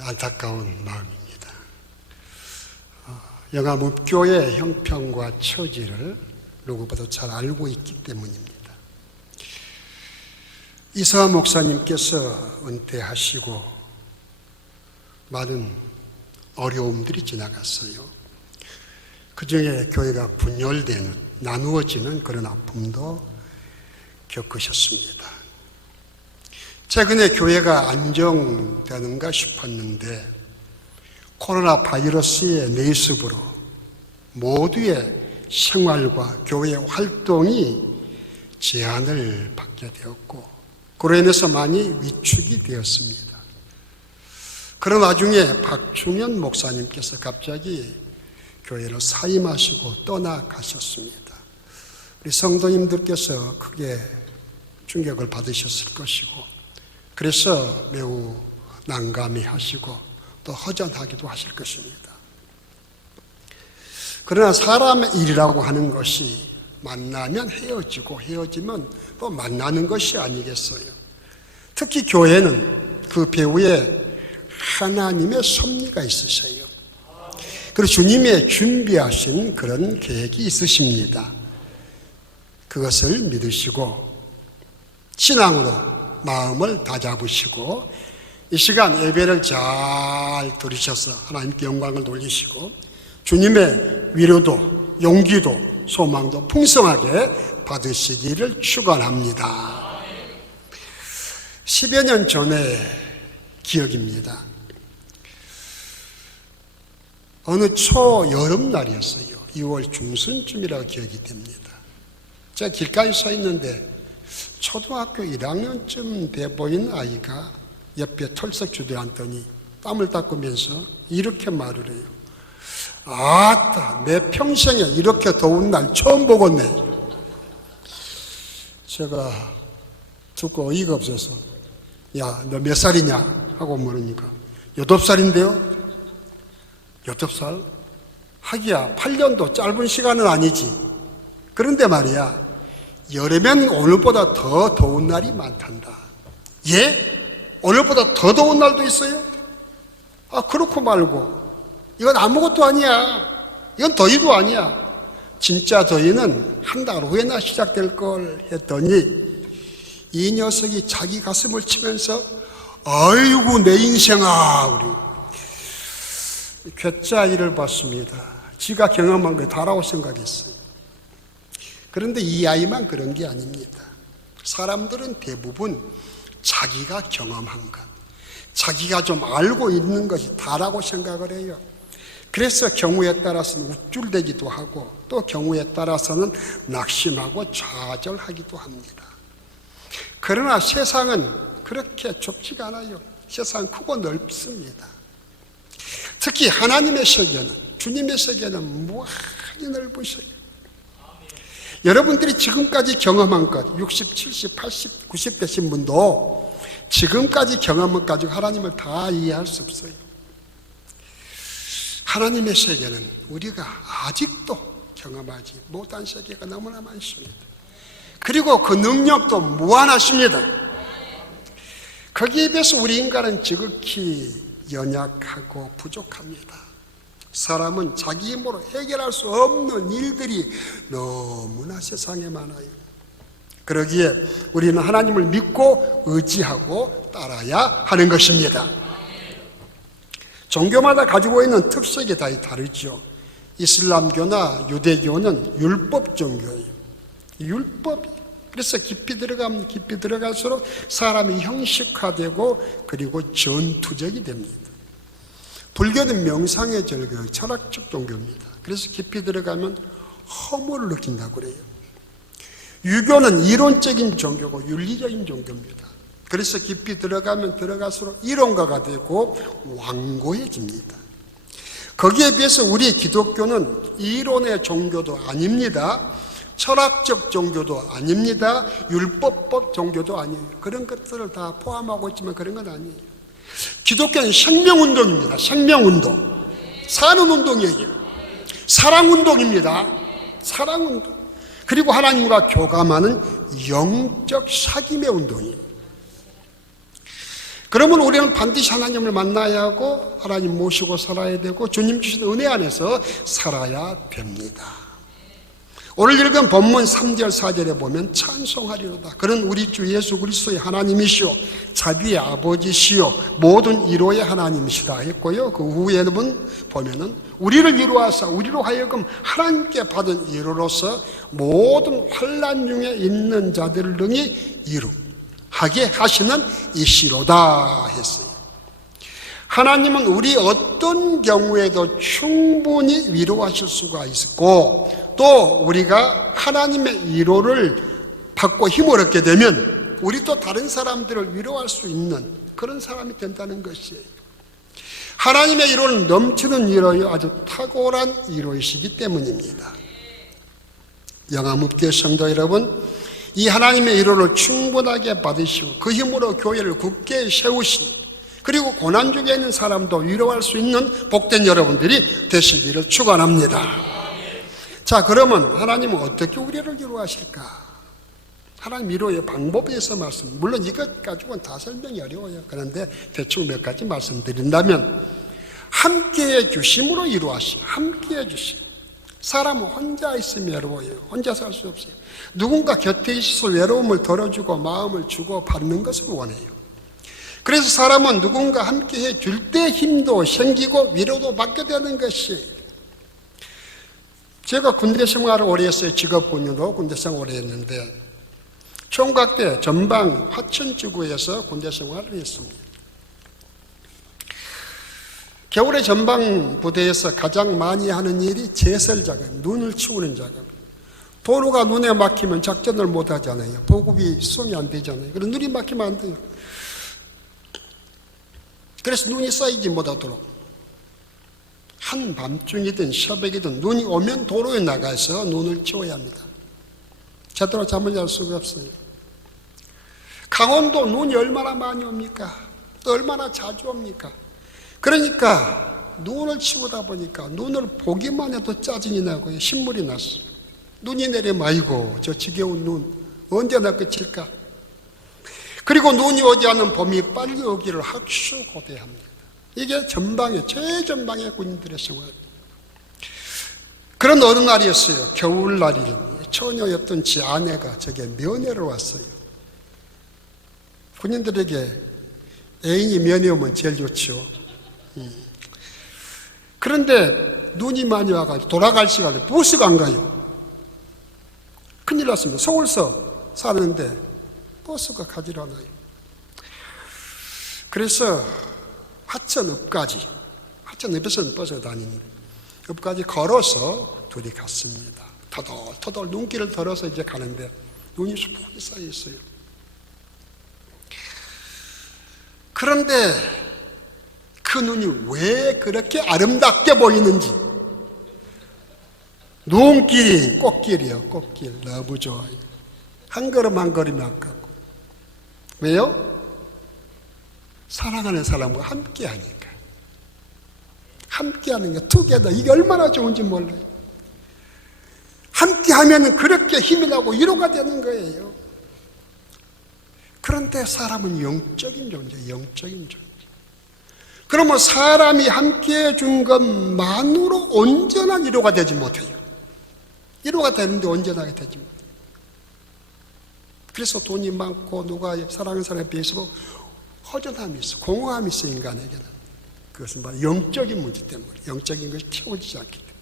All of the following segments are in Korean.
안타까운 마음입니다. 영암읍교의 형편과 처지를 누구보다 잘 알고 있기 때문입니다. 이서하 목사님께서 은퇴하시고 많은 어려움들이 지나갔어요. 그 중에 교회가 분열되는, 나누어지는 그런 아픔도 겪으셨습니다. 최근에 교회가 안정되는가 싶었는데 코로나 바이러스의 내습으로 모두의 생활과 교회 활동이 제한을 받게 되었고 그로 인해서 많이 위축이 되었습니다. 그런 와중에 박충현 목사님께서 갑자기 교회를 사임하시고 떠나가셨습니다. 우리 성도님들께서 크게 충격을 받으셨을 것이고 그래서 매우 난감해하시고 또 허전하기도 하실 것입니다. 그러나 사람의 일이라고 하는 것이 만나면 헤어지고 헤어지면 또 만나는 것이 아니겠어요. 특히 교회는 그 배후에 하나님의 섭리가 있으세요. 그리고 주님의 준비하신 그런 계획이 있으십니다. 그것을 믿으시고 신앙으로 마음을 다잡으시고 이 시간 예배를 잘 들으셔서 하나님께 영광을 돌리시고 주님의 위로도 용기도 소망도 풍성하게 받으시기를 축원합니다. 10여 년 전의 기억입니다. 어느 초여름날이었어요. 2월 중순쯤이라고 기억이 됩니다. 제가 길가에 서 있는데 초등학교 1학년쯤 돼 보인 아이가 옆에 털썩 주저앉더니 땀을 닦으면서 이렇게 말을 해요. 아따, 내 평생에 이렇게 더운 날 처음 보겠네. 제가 듣고 어이가 없어서 야, 너 몇 살이냐? 하고 물으니까 8살인데요? 8살? 하기야 8년도 짧은 시간은 아니지. 그런데 말이야 여름엔 오늘보다 더 더운 날이 많단다. 예? 오늘보다 더 더운 날도 있어요? 아, 그렇고 말고 이건 아무것도 아니야. 이건 더위도 아니야. 진짜 더위는 한 달 후에나 시작될 걸 했더니 이 녀석이 자기 가슴을 치면서 아이고 내 인생아, 우리 괴짜이를 봤습니다. 지가 경험한 게 다라고 생각했어요. 그런데 이 아이만 그런 게 아닙니다. 사람들은 대부분 자기가 경험한 것, 자기가 좀 알고 있는 것이 다라고 생각을 해요. 그래서 경우에 따라서는 우쭐대기도 하고 또 경우에 따라서는 낙심하고 좌절하기도 합니다. 그러나 세상은 그렇게 좁지가 않아요. 세상은 크고 넓습니다. 특히 하나님의 세계는, 주님의 세계는 무한히 넓으셔요. 여러분들이 지금까지 경험한 것, 60, 70, 80, 90 되신 분도 지금까지 경험을 가지고 하나님을 다 이해할 수 없어요. 하나님의 세계는 우리가 아직도 경험하지 못한 세계가 너무나 많습니다. 그리고 그 능력도 무한하십니다. 거기에 비해서 우리 인간은 지극히 연약하고 부족합니다. 사람은 자기 힘으로 해결할 수 없는 일들이 너무나 세상에 많아요. 그러기에 우리는 하나님을 믿고 의지하고 따라야 하는 것입니다. 종교마다 가지고 있는 특색이 다 다르죠. 이슬람교나 유대교는 율법 종교예요. 율법이. 그래서 깊이 들어가면 깊이 들어갈수록 사람이 형식화되고 그리고 전투적이 됩니다. 불교는 명상의 절교, 철학적 종교입니다. 그래서 깊이 들어가면 허물을 느낀다고 그래요. 유교는 이론적인 종교고 윤리적인 종교입니다. 그래서 깊이 들어가면 들어갈수록 이론가가 되고 완고해집니다. 거기에 비해서 우리 기독교는 이론의 종교도 아닙니다. 철학적 종교도 아닙니다. 율법법 종교도 아니에요. 그런 것들을 다 포함하고 있지만 그런 건 아니에요. 기독교는 생명운동입니다. 생명운동. 사는 운동이에요. 사랑운동입니다. 사랑운동. 그리고 하나님과 교감하는 영적 사귐의 운동이에요. 그러면 우리는 반드시 하나님을 만나야 하고 하나님 모시고 살아야 되고 주님 주신 은혜 안에서 살아야 됩니다. 오늘 읽은 본문 3절 4절에 보면 찬송하리로다. 그는 우리 주 예수 그리스도의 하나님이시오 자비의 아버지시오 모든 위로의 하나님이시다 했고요. 그 후에는 보면은 우리를 위로하사 우리로 하여금 하나님께 받은 위로로서 모든 환난 중에 있는 자들을 능히 위로하게 하시는 이시로다 했어요. 하나님은 우리 어떤 경우에도 충분히 위로하실 수가 있고 또 우리가 하나님의 위로를 받고 힘을 얻게 되면 우리도 다른 사람들을 위로할 수 있는 그런 사람이 된다는 것이에요. 하나님의 위로는 넘치는 위로요 아주 탁월한 위로이시기 때문입니다. 영암읍교회 성도 여러분, 이 하나님의 위로를 충분하게 받으시고 그 힘으로 교회를 굳게 세우시니 그리고 고난 중에 있는 사람도 위로할 수 있는 복된 여러분들이 되시기를 축원합니다. 자, 그러면 하나님은 어떻게 우리를 위로하실까? 하나님 위로의 방법에 대해서 물론 이것 가지고는 다 설명이 어려워요. 그런데 대충 몇 가지 말씀드린다면 함께해 주심으로 위로하시. 함께해 주심. 사람은 혼자 있으면 외로워요. 혼자 살 수 없어요. 누군가 곁에 있어서 외로움을 덜어주고 마음을 주고 받는 것을 원해요. 그래서 사람은 누군가 함께해 줄 때 힘도 생기고 위로도 받게 되는 것이에요. 제가 군대 생활을 오래 했어요. 직업군으로 군대 생활을 오래 했는데 총각 때 전방 화천지구에서 군대 생활을 했습니다. 겨울에 전방 부대에서 가장 많이 하는 일이 제설 작업, 눈을 치우는 작업. 도로가 눈에 막히면 작전을 못 하잖아요. 보급이 수송이 안 되잖아요. 그래서 눈이 막히면 안 돼요. 그래서 눈이 쌓이지 못하도록 한밤중이든 새벽이든 눈이 오면 도로에 나가서 눈을 치워야 합니다. 제대로 잠을 잘 수가 없어요. 강원도 눈이 얼마나 많이 옵니까? 또 얼마나 자주 옵니까? 그러니까 눈을 치우다 보니까 눈을 보기만 해도 짜증이 나고요. 신물이 났어요. 눈이 내리면 아이고 저 지겨운 눈 언제나 끝일까? 그리고 눈이 오지 않은 봄이 빨리 오기를 학수고대합니다. 이게 전방에 최전방의 군인들의 생활. 그런 어느 날이었어요. 겨울날이 처녀였던 지 아내가 저게 면회를 왔어요. 군인들에게 애인이 면회 오면 제일 좋죠. 그런데 눈이 많이 와가지고 돌아갈 시간에 버스가 안 가요. 큰일 났습니다. 서울서 사는데 버스가 가질 않아요. 그래서 화천읍까지, 화천읍에서는 버스가 다니는데 읍까지 걸어서 둘이 갔습니다. 터덜터덜 눈길을 들어서 이제 가는데 눈이 수북히 쌓여 있어요. 그런데 그 눈이 왜 그렇게 아름답게 보이는지, 눈길이 꽃길이에요. 꽃길 너무 좋아요. 한 걸음 한 걸음이 아깝고. 왜요? 사랑하는 사람과 함께 하니까. 함께 하는 게 투게더, 이게 얼마나 좋은지 몰라요. 함께 하면 그렇게 힘이 나고 위로가 되는 거예요. 그런데 사람은 영적인 존재, 영적인 존재. 그러면 사람이 함께 해준 것만으로 온전한 위로가 되지 못해요. 위로가 되는데 온전하게 되지 못해요. 그래서 돈이 많고 누가 사랑하는 사람에 비해서 허전함이 있어, 공허함이 있어, 인간에게는. 그것은 바로 영적인 문제 때문에, 영적인 것이 채워지지 않기 때문에.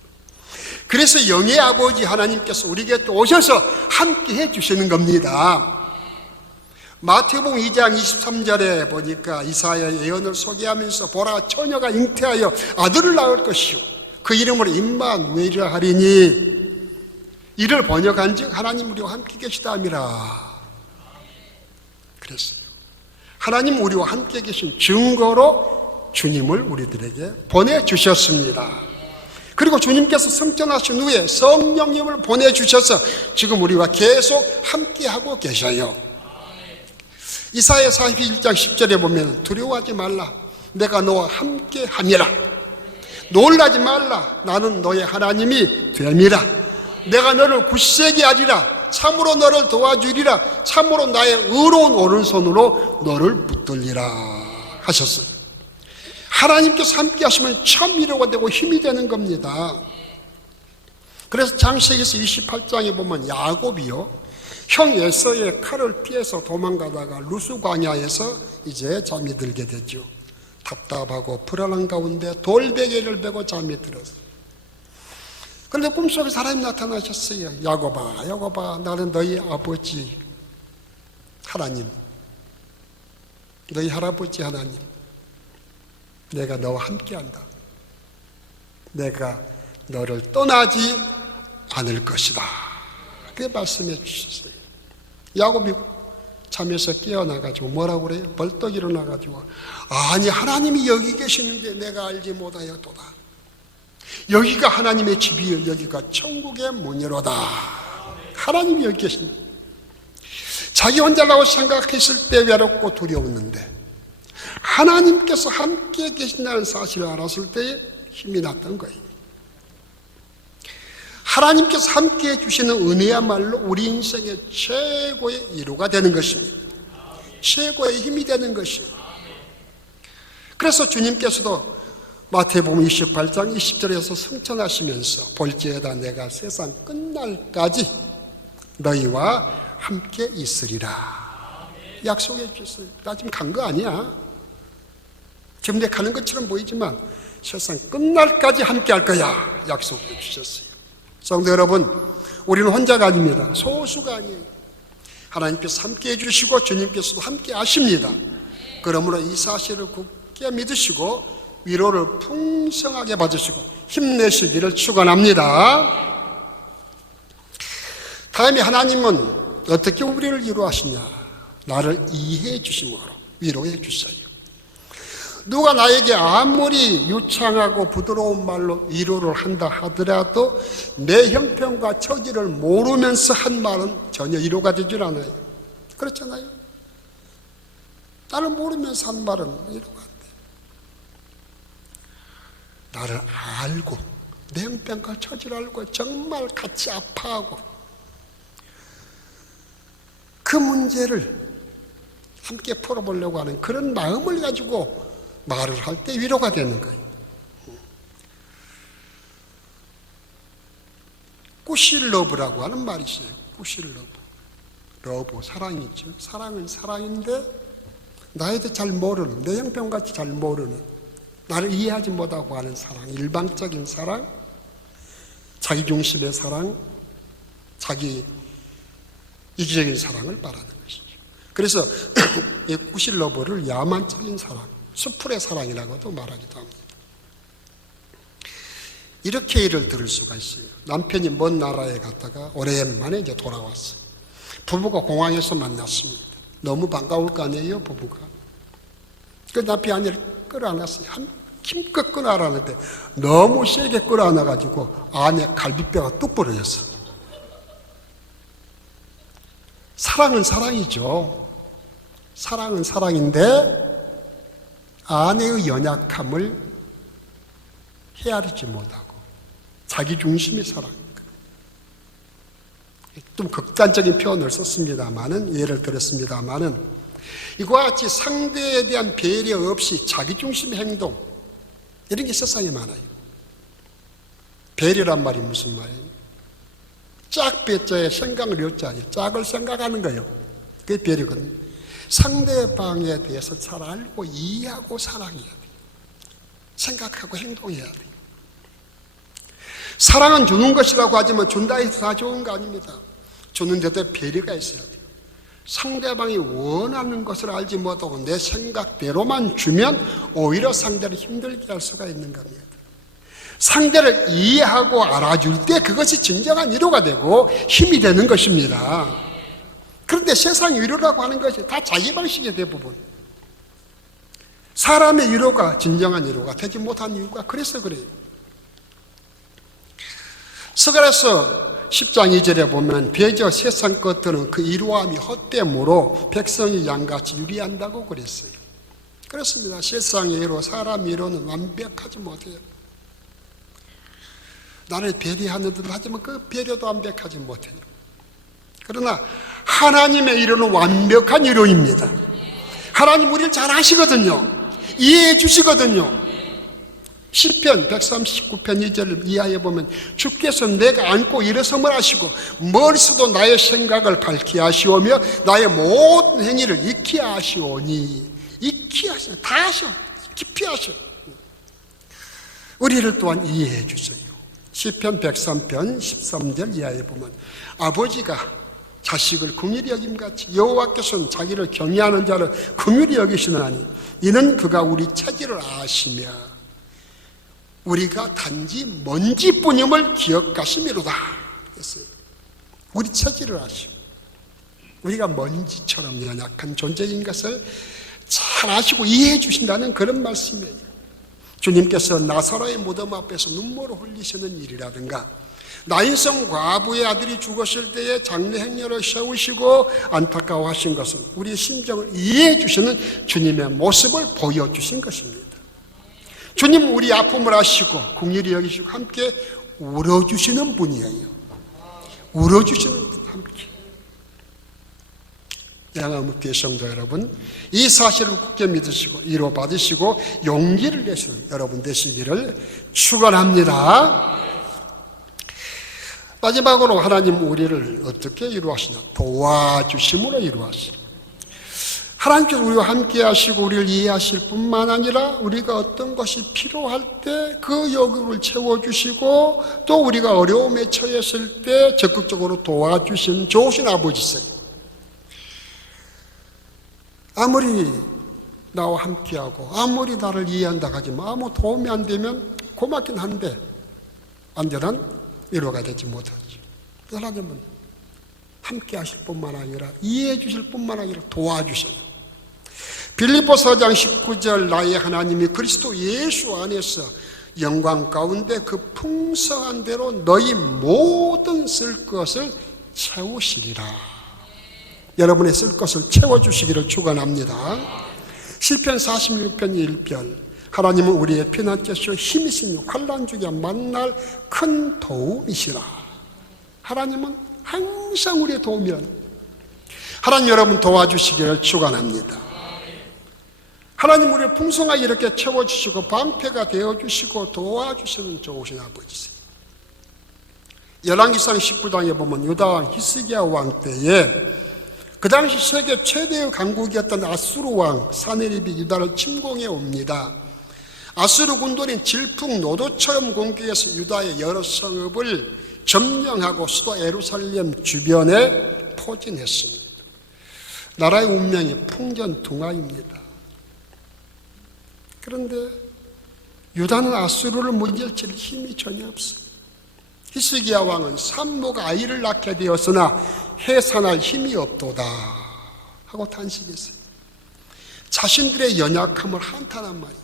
그래서 영의 아버지 하나님께서 우리에게 또 오셔서 함께 해주시는 겁니다. 마태복음 2장 23절에 보니까 이사야의 예언을 소개하면서 보라, 처녀가 잉태하여 아들을 낳을 것이요 그 이름으로 임마누엘이라 하리니, 이를 번역한즉 하나님 우리와 함께 계시다 함이라 그랬어요. 하나님 우리와 함께 계신 증거로 주님을 우리들에게 보내주셨습니다. 그리고 주님께서 승천하신 후에 성령님을 보내주셔서 지금 우리와 계속 함께하고 계셔요. 이사야 41장 10절에 보면 두려워하지 말라, 내가 너와 함께 함이라. 놀라지 말라, 나는 너의 하나님이 됨이라. 내가 너를 굳세게 하리라. 참으로 너를 도와주리라. 참으로 나의 의로운 오른손으로 너를 붙들리라. 하셨어요. 하나님께서 함께 하시면 참 위로가 되고 힘이 되는 겁니다. 그래서 창세기에서 28장에 보면 야곱이요, 형 에서의 칼을 피해서 도망가다가 루스 광야에서 이제 잠이 들게 되죠. 답답하고 불안한 가운데 돌베개를 베고 잠이 들었어요. 그런데 꿈속에 사람이 나타나셨어요. 야곱아, 야곱아, 나는 너희 아버지 하나님, 너희 할아버지 하나님, 내가 너와 함께한다. 내가 너를 떠나지 않을 것이다. 그렇게 말씀해 주셨어요. 야곱이 잠에서 깨어나가지고 뭐라고 그래요? 벌떡 일어나가지고, 아니 하나님이 여기 계시는데 내가 알지 못하였도다. 여기가 하나님의 집이요, 여기가 천국의 문이로다. 하나님이 여기 계십니다. 자기 혼자라고 생각했을 때 외롭고 두려웠는데 하나님께서 함께 계신다는 사실을 알았을 때 힘이 났던 거예요. 하나님께서 함께 해주시는 은혜야말로 우리 인생의 최고의 위로가 되는 것입니다. 최고의 힘이 되는 것입니다. 그래서 주님께서도 마태복음 28장 20절에서 승천하시면서 볼지어다 내가 세상 끝날까지 너희와 함께 있으리라 약속해 주셨어요. 나 지금 간 거 아니야. 지금 내가 가는 것처럼 보이지만 세상 끝날까지 함께 할 거야 약속해 주셨어요. 성도 여러분, 우리는 혼자가 아닙니다. 소수가 아니에요. 하나님께서 함께 해주시고 주님께서도 함께 하십니다. 그러므로 이 사실을 굳게 믿으시고 위로를 풍성하게 받으시고 힘내시기를 축원합니다. 다음에 하나님은 어떻게 우리를 위로하시냐? 나를 이해해 주심으로 위로해 주셔요. 누가 나에게 아무리 유창하고 부드러운 말로 위로를 한다 하더라도 내 형편과 처지를 모르면서 한 말은 전혀 위로가 되질 않아요. 그렇잖아요. 나를 모르면서 한 말은 위로가 안 돼. 나를 알고 내 형편과 처지를 알고 정말 같이 아파하고 그 문제를 함께 풀어보려고 하는 그런 마음을 가지고 말을 할 때 위로가 되는 거예요. 꾸실러브라고 하는 말이 있어요. 꾸실러브. 러브, 사랑이죠. 사랑은 사랑인데 나에 대해 잘 모르는, 내 형편같이 잘 모르는, 나를 이해하지 못하고 하는 사랑, 일방적인 사랑, 자기 중심의 사랑, 자기 이기적인 사랑을 말하는 것이죠. 그래서 이 꾸실러브를 야만적인 사랑, 수풀의 사랑이라고도 말하기도 합니다. 이렇게 예를 들을 수가 있어요. 남편이 먼 나라에 갔다가 오랜만에 이제 돌아왔어요. 부부가 공항에서 만났습니다. 너무 반가울 거 아니에요, 부부가. 그 남편이 아내를 끌어안았어요. 힘껏 끌어안았는데 너무 세게 끌어안아가지고 아내 갈비뼈가 뚝 부러졌어. 사랑은 사랑이죠. 사랑은 사랑인데 아내의 연약함을 헤아리지 못하고 자기 중심의 사랑입니다. 좀 극단적인 표현을 썼습니다마는, 예를 들었습니다마는, 이와 같이 상대에 대한 배려 없이 자기 중심의 행동, 이런 게 세상에 많아요. 배려란 말이 무슨 말이에요? 짝 배자에 생각을 여자에 짝을 생각하는 거예요. 그게 배려거든요. 상대방에 대해서 잘 알고 이해하고 사랑해야 돼요. 생각하고 행동해야 돼요. 사랑은 주는 것이라고 하지만 준다 해서 다 좋은 거 아닙니다. 주는데도 배려가 있어야 돼요. 상대방이 원하는 것을 알지 못하고 내 생각대로만 주면 오히려 상대를 힘들게 할 수가 있는 겁니다. 상대를 이해하고 알아줄 때 그것이 진정한 위로가 되고 힘이 되는 것입니다. 그런데 세상 위로라고 하는 것이 다 자기 방식의 대부분. 사람의 위로가 진정한 위로가 되지 못한 이유가 그래서 그래요. 스가랴서 10장 2절에 보면 배저 세상 것들은 그 위로함이 헛되므로 백성이 양같이 유리한다고 그랬어요. 그렇습니다. 세상의 위로, 사람 위로는 완벽하지 못해요. 나를 배려하는 듯 하지만 그 배려도 완벽하지 못해요. 그러나 하나님의 위로는 완벽한 위로입니다. 하나님 우리를 잘 아시거든요. 이해해 주시거든요. 시편 139편 2절을 이하에 보면 주께서 내가 안고 일어섬을 하시고 머리서도 나의 생각을 밝히 하시오며 나의 모든 행위를 익히 하시오니. 익히 하시오. 다 하시오. 깊이 하시오. 우리를 또한 이해해 주세요. 시편 103편 13절 이하에 보면 아버지가 자식을 긍휼히 여김같이 여호와께서는 자기를 경외하는 자를 긍휼히 여기시나니 이는 그가 우리 체질을 아시며 우리가 단지 먼지뿐임을 기억하심이로다 했어요. 우리 체질을 아시고 우리가 먼지처럼 연약한 존재인 것을 잘 아시고 이해해 주신다는 그런 말씀이에요. 주님께서 나사로의 무덤 앞에서 눈물을 흘리시는 일이라든가 나인성 과부의 아들이 죽었을 때에 장례 행렬을 세우시고 안타까워하신 것은 우리의 심정을 이해해 주시는 주님의 모습을 보여주신 것입니다. 주님 우리 아픔을 아시고 긍휼히 여기시고 함께 울어주시는 분이에요. 울어주시는 분 함께. 양화무교회 성도 여러분, 이 사실을 굳게 믿으시고 이로 받으시고 용기를 내시는 여러분 되시기를 축원합니다. 마지막으로 하나님 우리를 어떻게 이루하시나? 도와주심으로 이루하시나. 하나님께서 우리와 함께 하시고 우리를 이해하실 뿐만 아니라 우리가 어떤 것이 필요할 때 그 요구를 채워주시고 또 우리가 어려움에 처했을 때 적극적으로 도와주신 좋으신 아버지세요. 아무리 나와 함께하고 아무리 나를 이해한다 하지만 아무 도움이 안 되면 고맙긴 한데 안 되는 위로가 되지 못하죠. 하나님은 함께 하실 뿐만 아니라 이해해 주실 뿐만 아니라 도와주셔요. 빌립보서 4장 19절 나의 하나님이 그리스도 예수 안에서 영광 가운데 그 풍성한 대로 너희 모든 쓸 것을 채우시리라. 여러분의 쓸 것을 채워주시기를 축원합니다. 시편 46편 1절 하나님은 우리의 피난처시오 힘이시니 환난 중에 만날 큰 도움이시라. 하나님은 항상 우리의 도움이라는 하나님 여러분 도와주시기를 축원합니다. 하나님 우리를 풍성하게 이렇게 채워주시고 방패가 되어주시고 도와주시는 좋으신 아버지세요. 열왕기상 19장에 보면 유다 왕 히스기야 왕 때에 그 당시 세계 최대의 강국이었던 아수르 왕 사네립이 유다를 침공해 옵니다. 아수르 군단이 질풍노도처럼 공격해서 유다의 여러 성읍을 점령하고 수도 예루살렘 주변에 포진했습니다. 나라의 운명이 풍전등화입니다. 그런데 유다는 아수르를 문질칠 힘이 전혀 없어요. 히스기야 왕은 산모가 아이를 낳게 되었으나 해산할 힘이 없도다 하고 탄식했어요. 자신들의 연약함을 한탄한 말이에요.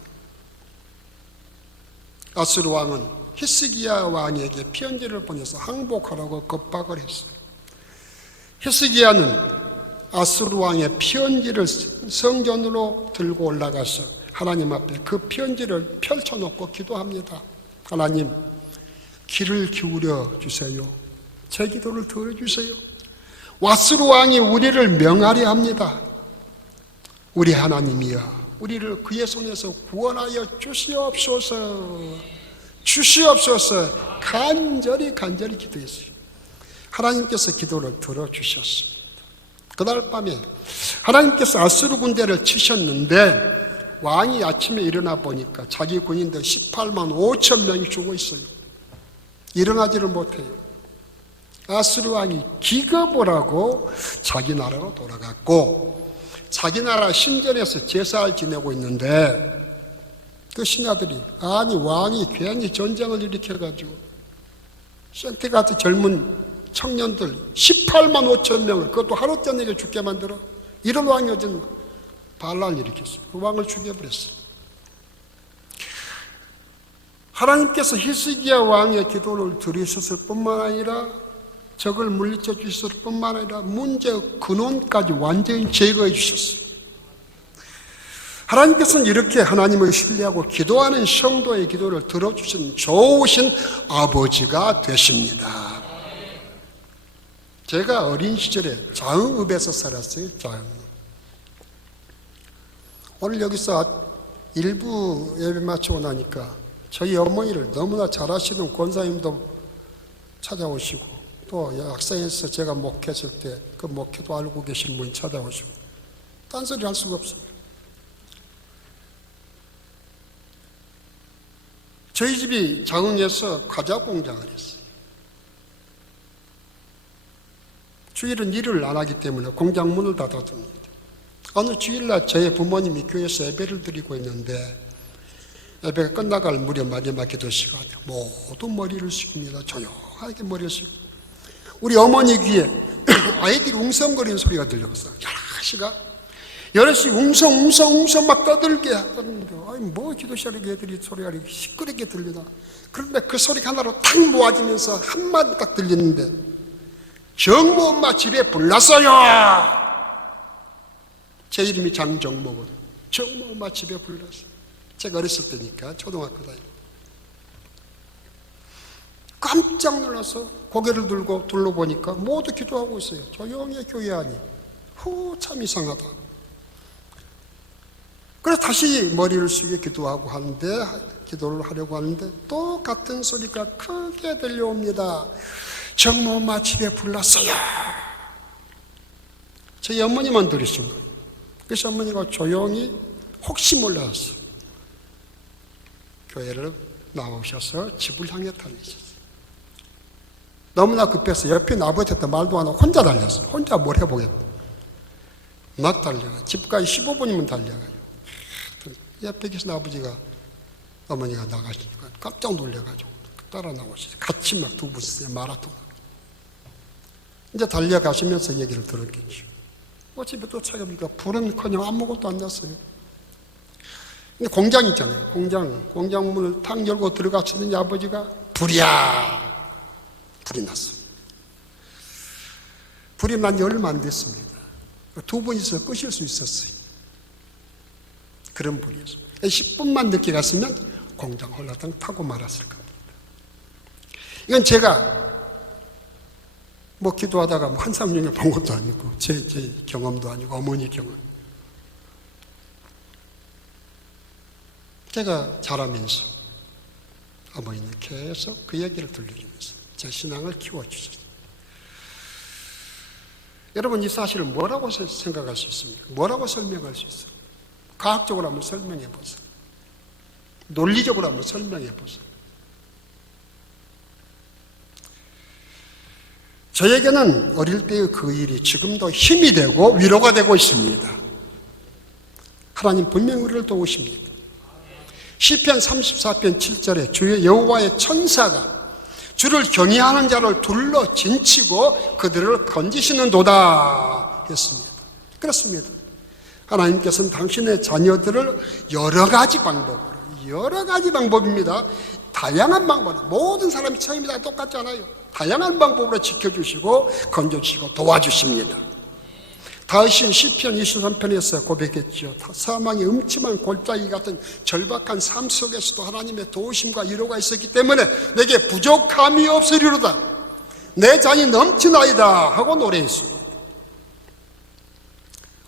아수르 왕은 히스기야 왕에게 편지를 보내서 항복하라고 겁박을 했어요. 히스기야는 아수르 왕의 편지를 성전으로 들고 올라가서 하나님 앞에 그 편지를 펼쳐놓고 기도합니다. 하나님, 귀를 기울여 주세요. 제 기도를 들어주세요. 아수르 왕이 우리를 명하려 합니다. 우리 하나님이여, 우리를 그의 손에서 구원하여 주시옵소서. 주시옵소서. 간절히 기도했어요. 하나님께서 기도를 들어주셨습니다. 그날 밤에 하나님께서 아수르 군대를 치셨는데 왕이 아침에 일어나 보니까 자기 군인들 18만 5천 명이 죽어 있어요. 일어나지를 못해요. 아수르 왕이 기겁을 하고 자기 나라로 돌아갔고 자기 나라 신전에서 제사를 지내고 있는데 그 신하들이 아니 왕이 괜히 전쟁을 일으켜가지고 센테 같은 젊은 청년들 18만 5천 명을 그것도 하루 저녁에 죽게 만들어 이런 왕이 어쨌나 반란을 일으켰어요. 그 왕을 죽여버렸어요. 하나님께서 히스기야 왕의 기도를 들으셨을 뿐만 아니라 적을 물리쳐 주셨을 뿐만 아니라 문제의 근원까지 완전히 제거해 주셨어요. 하나님께서는 이렇게 하나님을 신뢰하고 기도하는 성도의 기도를 들어주신 좋으신 아버지가 되십니다. 제가 어린 시절에 자흥읍에서 살았어요. 자흥읍. 오늘 여기서 일부 예배 마치고 나니까 저희 어머니를 너무나 잘 아시는 권사님도 찾아오시고, 또 약사에서 제가 목회했을 때 그 목회도 알고 계신 분이 찾아오시고, 딴소리 할 수가 없어요. 저희 집이 장흥에서 과자 공장을 했어요. 주일은 일을 안 하기 때문에 공장 문을 닫아둡니다. 어느 주일날 저희 부모님이 교회에서 예배를 드리고 있는데, 예배가 끝나갈 무렵 마지막 기도 시간에 모두 머리를 숙입니다. 조용하게 머리를 숙이고, 우리 어머니 귀에 아이들이 웅성거리는 소리가 들려왔어요. 11시 웅성 막 떠들게 하는데, 아니 뭐 기도 시간에 애들이 소리가 이렇게 시끄럽게 들리나. 그런데 그 소리가 하나로 탁 모아지면서 한마디 딱 들리는데, 정모 엄마 집에 불났어요. 제 이름이 장정모거든요. 정모 엄마 집에 불났어요. 제가 어렸을 때니까 초등학교 다니고. 깜짝 놀라서 고개를 들고 둘러보니까 모두 기도하고 있어요. 조용히 교회 안이. 참 이상하다. 그래서 다시 머리를 숙여 기도하고 하는데, 기도를 하려고 하는데 또 같은 소리가 크게 들려옵니다. 정모 엄마 집에 불났어요. 저희 어머니만 들으신 거예요. 그래서 어머니가 조용히 혹시 몰라서 교회를 나오셔서 집을 향해 달리셨어요. 너무나 급해서 옆에 아버지한테 말도 안 하고 혼자 달렸어요. 혼자 뭘 해보겠다. 막 달려가. 집까지 15분이면 달려가요. 옆에 계신 아버지가, 어머니가 나가시니까 깜짝 놀래가지고 따라 나오시죠. 같이 막 두 분이서 마라톤. 이제 달려가시면서 얘기를 들었겠죠. 집에 도착해보니까 불은커녕 아무것도 안 났어요. 근데 공장 있잖아요. 공장 문을 탁 열고 들어가시더니 아버지가 불이 났어요. 불이 난 지 얼마 안 됐습니다. 두 분이서 끄실 수 있었어요. 그런 불이었어요. 10분만 늦게 갔으면 공장 홀라당 타고 말았을 겁니다. 이건 제가 뭐 기도하다가 환상용에 본 것도 아니고 제 경험도 아니고 어머니 경험. 제가 자라면서 어머니는 계속 그 얘기를 들려주면서 제 신앙을 키워주셨어요. 여러분, 이 사실을 뭐라고 생각할 수 있습니까? 뭐라고 설명할 수 있어요? 과학적으로 한번 설명해 보세요. 논리적으로 한번 설명해 보세요. 저에게는 어릴 때의 그 일이 지금도 힘이 되고 위로가 되고 있습니다. 하나님 분명히 우리를 도우십니다. 시편 34편 7절에 주의 여호와의 천사가 주를 경외하는 자를 둘러 진치고 그들을 건지시는도다 했습니다. 그렇습니다. 하나님께서는 당신의 자녀들을 여러 가지 방법입니다. 다양한 방법, 모든 사람이 처음이 다 똑같지 않아요. 다양한 방법으로 지켜주시고 건져주시고 도와주십니다. 다윗은 시편 23편에서 고백했죠. 사망의 음침한 골짜기 같은 절박한 삶 속에서도 하나님의 도우심과 위로가 있었기 때문에 내게 부족함이 없으리로다. 내 잔이 넘치나이다 하고 노래했습니다.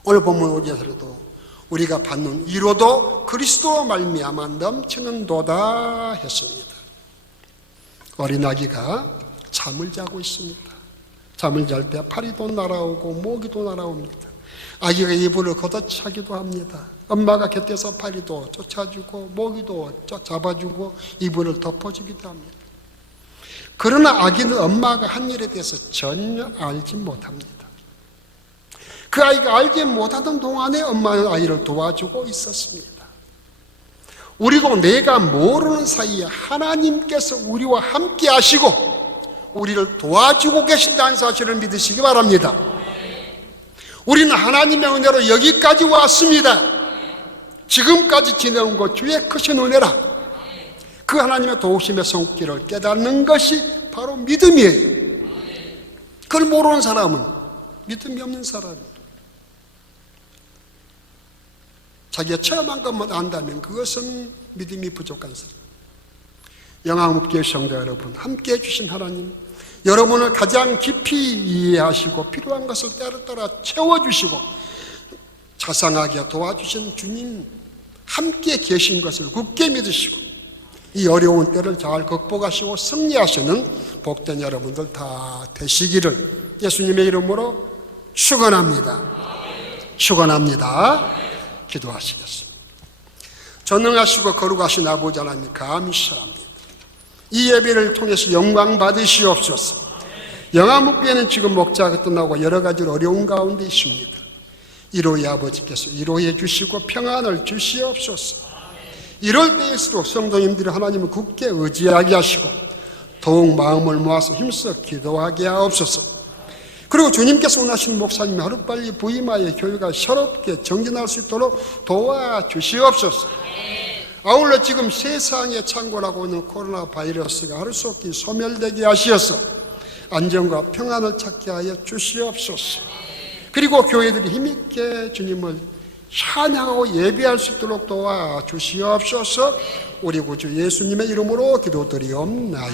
오늘 본문 5절에도 우리가 받는 위로도 그리스도로 말미암아 넘치는도다 했습니다. 어린아기가 잠을 자고 있습니다. 잠을 잘 때 파리도 날아오고 모기도 날아옵니다. 아기가 이불을 걷어차기도 합니다. 엄마가 곁에서 파리도 쫓아주고 모기도 잡아주고 이불을 덮어주기도 합니다. 그러나 아기는 엄마가 한 일에 대해서 전혀 알지 못합니다. 그 아이가 알지 못하던 동안에 엄마는 아이를 도와주고 있었습니다. 우리도 내가 모르는 사이에 하나님께서 우리와 함께 하시고 우리를 도와주고 계신다는 사실을 믿으시기 바랍니다. 우리는 하나님의 은혜로 여기까지 왔습니다. 지금까지 지내온 것 주의 크신 은혜라. 그 하나님의 도우심의 손길을 깨닫는 것이 바로 믿음이에요. 그걸 모르는 사람은 믿음이 없는 사람입니다. 자기가 체험한 것만 안다면 그것은 믿음이 부족한 사람. 영암업교회 성도 여러분, 함께해 주신 하나님, 여러분을 가장 깊이 이해하시고 필요한 것을 때로 따라 채워주시고 자상하게 도와주신 주님, 함께 계신 것을 굳게 믿으시고 이 어려운 때를 잘 극복하시고 승리하시는 복된 여러분들 다 되시기를 예수님의 이름으로 축원합니다. 축원합니다. 기도하시겠습니다. 전능하시고 거룩하신 아버지 하나님 감사합니다. 이 예배를 통해서 영광 받으시옵소서. 영화묵교회는 지금 목자가 떠나고 여러 가지 어려운 가운데 있습니다. 이로의 아버지께서 이로해 주시고 평안을 주시옵소서. 이럴 때일수록 성도님들이 하나님을 굳게 의지하게 하시고 더욱 마음을 모아서 힘써 기도하게 하옵소서. 그리고 주님께서 원하시는 목사님이 하루빨리 부임하여 교회가 새롭게 정진할 수 있도록 도와주시옵소서. 아울러 지금 세상에 창궐하고 있는 코로나 바이러스가 하루속히 소멸되게 하시어서 안정과 평안을 찾게 하여 주시옵소서. 그리고 교회들이 힘있게 주님을 찬양하고 예배할 수 있도록 도와주시옵소서. 우리 구주 예수님의 이름으로 기도드리옵나이다.